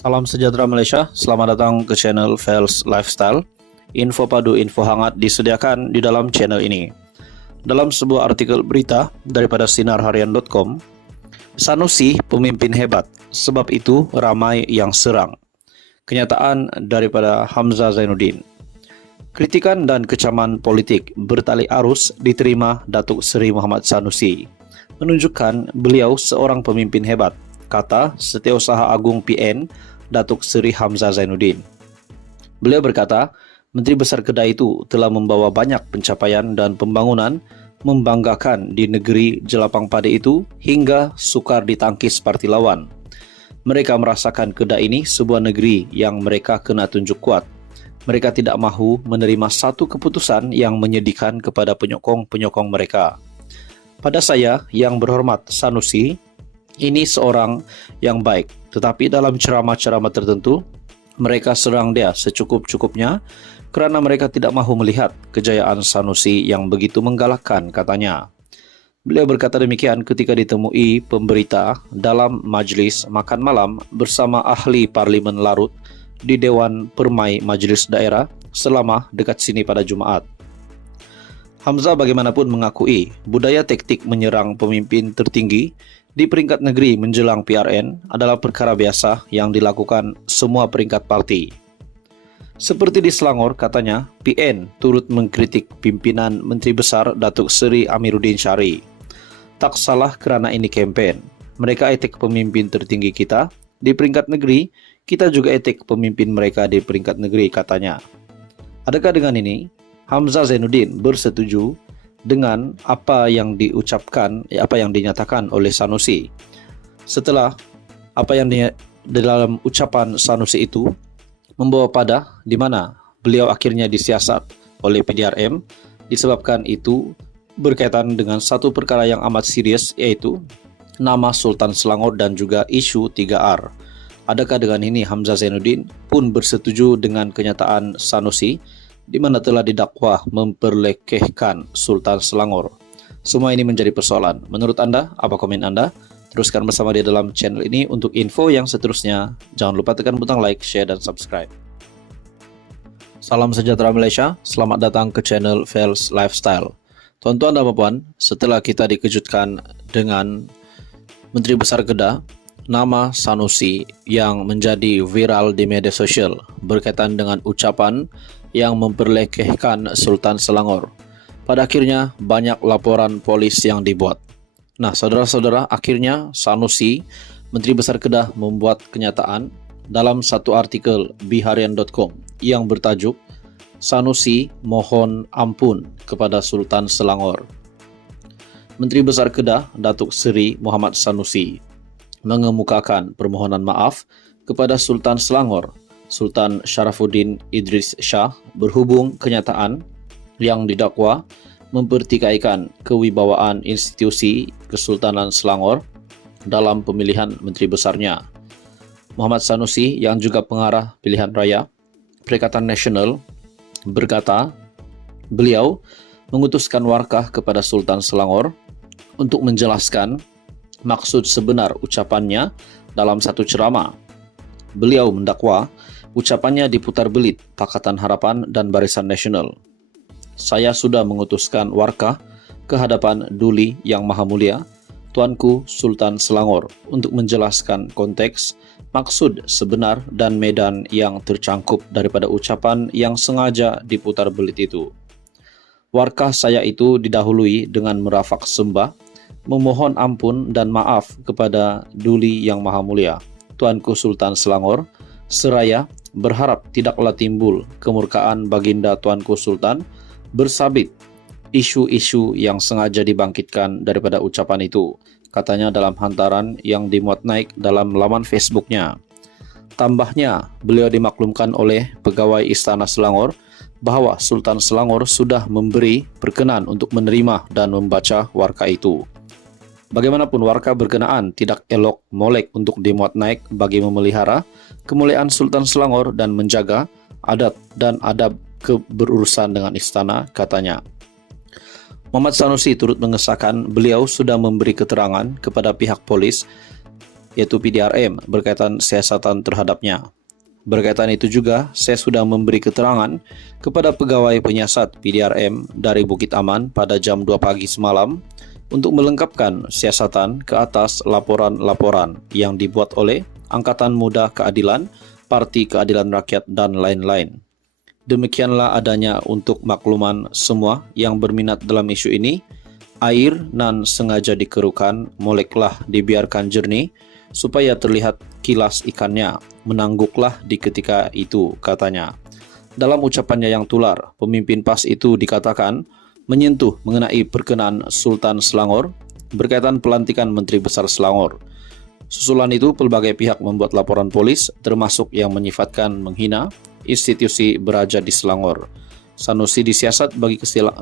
Salam sejahtera Malaysia, selamat datang ke channel Fels Lifestyle. Info padu, info hangat disediakan di dalam channel ini. Dalam sebuah artikel berita daripada sinarharian.com, Sanusi pemimpin hebat, sebab itu ramai yang serang. Kenyataan daripada Hamzah Zainuddin. Kritikan dan kecaman politik bertali arus diterima Datuk Seri Muhammad Sanusi, menunjukkan beliau seorang pemimpin hebat, kata Setiausaha Agung PN Datuk Seri Hamzah Zainuddin. Beliau berkata, Menteri Besar Kedah itu telah membawa banyak pencapaian dan pembangunan membanggakan di negeri Jelapang Padi itu hingga sukar ditangkis parti lawan. Mereka merasakan Kedah ini sebuah negeri yang mereka kena tunjuk kuat. Mereka tidak mahu menerima satu keputusan yang menyedihkan kepada penyokong-penyokong mereka. Pada saya yang berhormat Sanusi, ini seorang yang baik, tetapi dalam ceramah-ceramah tertentu, mereka serang dia secukup-cukupnya kerana mereka tidak mahu melihat kejayaan Sanusi yang begitu menggalakkan, katanya. Beliau berkata demikian ketika ditemui pemberita dalam majlis makan malam bersama ahli Parlimen Larut di Dewan Permai Majlis Daerah selama dekat sini pada Jumaat. Hamzah bagaimanapun mengakui budaya taktik menyerang pemimpin tertinggi di peringkat negeri menjelang PRN adalah perkara biasa yang dilakukan semua peringkat parti. Seperti di Selangor, katanya, PN turut mengkritik pimpinan Menteri Besar Datuk Seri Amiruddin Syari. Tak salah kerana ini kempen. Mereka etik pemimpin tertinggi kita di peringkat negeri, kita juga etik pemimpin mereka di peringkat negeri, katanya. Adakah dengan ini, Hamzah Zainuddin bersetuju dengan apa yang diucapkan, apa yang dinyatakan oleh Sanusi? Setelah apa yang dalam ucapan Sanusi itu membawa pada di mana beliau akhirnya disiasat oleh PDRM, disebabkan itu berkaitan dengan satu perkara yang amat serius, yaitu nama Sultan Selangor dan juga isu 3R. Adakah dengan ini Hamzah Zainuddin pun bersetuju dengan kenyataan Sanusi di mana telah didakwa memperlekehkan Sultan Selangor? Semua ini menjadi persoalan. Menurut Anda, apa komen Anda? Teruskan bersama dia dalam channel ini untuk info yang seterusnya. Jangan lupa tekan butang like, share, dan subscribe. Salam sejahtera Malaysia, selamat datang ke channel Fels Lifestyle. Tuan-tuan dan puan, setelah kita dikejutkan dengan Menteri Besar Kedah, nama Sanusi yang menjadi viral di media sosial berkaitan dengan ucapan yang memperlekehkan Sultan Selangor. Pada akhirnya banyak laporan polis yang dibuat. Nah, saudara-saudara, akhirnya Sanusi, Menteri Besar Kedah, membuat kenyataan dalam satu artikel biharian.com yang bertajuk Sanusi mohon ampun kepada Sultan Selangor. Menteri Besar Kedah, Datuk Seri Muhammad Sanusi, mengemukakan permohonan maaf kepada Sultan Selangor, Sultan Sharafuddin Idris Shah, berhubung kenyataan yang didakwa mempertikaikan kewibawaan institusi Kesultanan Selangor dalam pemilihan Menteri Besarnya. Muhammad Sanusi yang juga pengarah pilihan raya Perikatan Nasional berkata, beliau mengutuskan warkah kepada Sultan Selangor untuk menjelaskan maksud sebenar ucapannya dalam satu ceramah. Beliau mendakwa ucapannya diputar belit Pakatan Harapan dan Barisan Nasional. Saya sudah mengutuskan warkah ke hadapan Duli Yang Maha Mulia, Tuanku Sultan Selangor, untuk menjelaskan konteks, maksud sebenar dan medan yang tercangkup daripada ucapan yang sengaja diputar belit itu. Warkah saya itu didahului dengan merafak sembah, memohon ampun dan maaf kepada Duli Yang Maha Mulia, Tuanku Sultan Selangor, seraya berharap tidaklah timbul kemurkaan baginda Tuanku Sultan bersabit isu-isu yang sengaja dibangkitkan daripada ucapan itu, katanya dalam hantaran yang dimuat naik dalam laman Facebooknya. Tambahnya, beliau dimaklumkan oleh pegawai Istana Selangor bahawa Sultan Selangor sudah memberi perkenan untuk menerima dan membaca warkah itu. Bagaimanapun warkah berkenaan tidak elok molek untuk dimuat naik bagi memelihara kemuliaan Sultan Selangor dan menjaga adat dan adab keberurusan dengan istana, katanya. Muhammad Sanusi turut mengesahkan beliau sudah memberi keterangan kepada pihak polis yaitu PDRM, berkaitan siasatan terhadapnya. Berkaitan itu juga, saya sudah memberi keterangan kepada pegawai penyiasat PDRM dari Bukit Aman pada jam 2 pagi semalam untuk melengkapkan siasatan ke atas laporan-laporan yang dibuat oleh Angkatan Muda Keadilan, Parti Keadilan Rakyat, dan lain-lain. Demikianlah adanya untuk makluman semua yang berminat dalam isu ini. Air nan sengaja dikerukan moleklah dibiarkan jernih supaya terlihat kilas ikannya, menangguklah di ketika itu, katanya. Dalam ucapannya yang tular, pemimpin PAS itu dikatakan menyentuh mengenai perkenaan Sultan Selangor berkaitan pelantikan Menteri Besar Selangor. Susulan itu, pelbagai pihak membuat laporan polis, termasuk yang menyifatkan menghina institusi beraja di Selangor. Sanusi disiasat bagi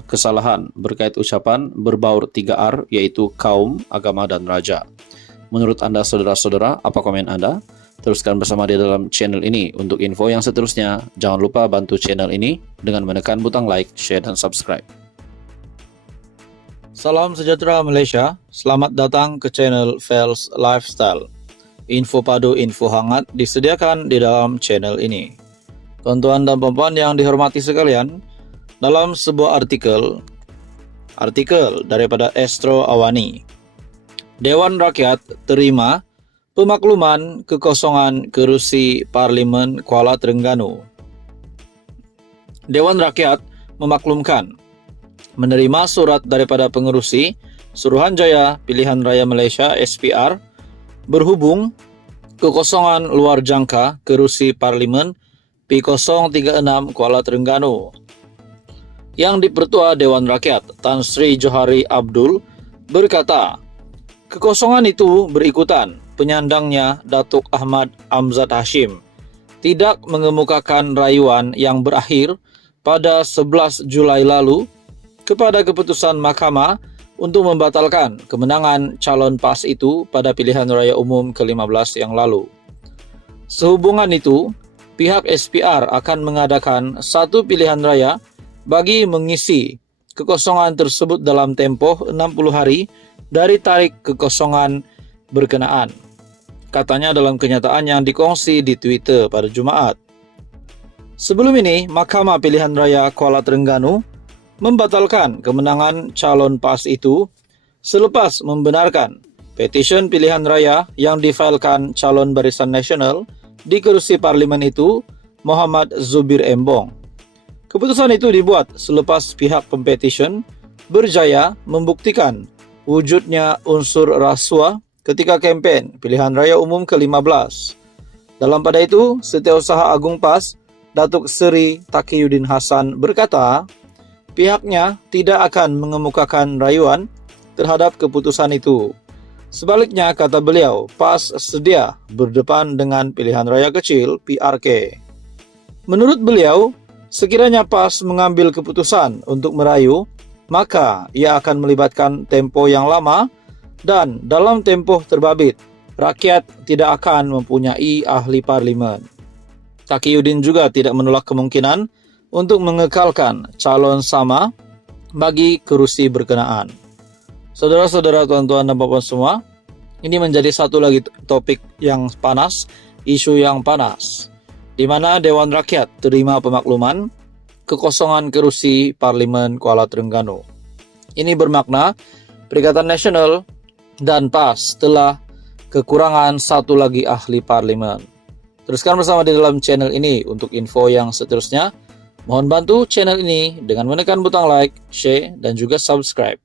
kesalahan berkait ucapan berbaur 3R, yaitu kaum, agama, dan raja. Menurut Anda, saudara-saudara, apa komen Anda? Teruskan bersama di dalam channel ini. Untuk info yang seterusnya, jangan lupa bantu channel ini dengan menekan butang like, share, dan subscribe. Salam sejahtera Malaysia, selamat datang ke channel Fels Lifestyle. Info padu, info hangat disediakan di dalam channel ini. Tuan-tuan dan puan-puan yang dihormati sekalian, dalam sebuah artikel daripada Astro Awani, Dewan Rakyat terima pemakluman kekosongan kerusi Parlimen Kuala Terengganu. Dewan Rakyat memaklumkan menerima surat daripada pengerusi Suruhanjaya Pilihan Raya Malaysia SPR berhubung kekosongan luar jangka kerusi Parlimen P036 Kuala Terengganu. Yang Dipertua Dewan Rakyat Tan Sri Johari Abdul berkata, kekosongan itu berikutan penyandangnya Datuk Ahmad Amzad Hashim tidak mengemukakan rayuan yang berakhir pada 11 Julai lalu kepada keputusan Mahkamah untuk membatalkan kemenangan calon PAS itu pada pilihan raya umum ke-15 yang lalu. Sehubungan itu, pihak SPR akan mengadakan satu pilihan raya bagi mengisi kekosongan tersebut dalam tempoh 60 hari dari tarik kekosongan berkenaan, katanya dalam kenyataan yang dikongsi di Twitter pada Jumaat. Sebelum ini, Mahkamah Pilihan Raya Kuala Terengganu membatalkan kemenangan calon PAS itu selepas membenarkan petisyen pilihan raya yang difailkan calon Barisan Nasional di kerusi parlimen itu, Muhammad Zubir Embong. Keputusan itu dibuat selepas pihak pempetisyen berjaya membuktikan wujudnya unsur rasuah ketika kempen pilihan raya umum ke-15. Dalam pada itu, Setiausaha Agung PAS, Datuk Seri Taqiyuddin Hasan berkata, pihaknya tidak akan mengemukakan rayuan terhadap keputusan itu. Sebaliknya, kata beliau, PAS sedia berdepan dengan pilihan raya kecil PRK. Menurut beliau, sekiranya PAS mengambil keputusan untuk merayu, maka ia akan melibatkan tempo yang lama dan dalam tempoh terbabit, rakyat tidak akan mempunyai ahli parlimen. Taqiyuddin juga tidak menolak kemungkinan untuk mengekalkan calon sama bagi kerusi berkenaan. Saudara-saudara, tuan-tuan dan puan-puan semua, ini menjadi satu lagi topik yang panas, isu yang panas, di mana Dewan Rakyat terima pemakluman kekosongan kerusi Parlimen Kuala Terengganu. Ini bermakna Perikatan Nasional dan PAS telah kekurangan satu lagi ahli parlimen. Teruskan bersama di dalam channel ini untuk info yang seterusnya. Mohon bantu channel ini dengan menekan butang like, share, dan juga subscribe.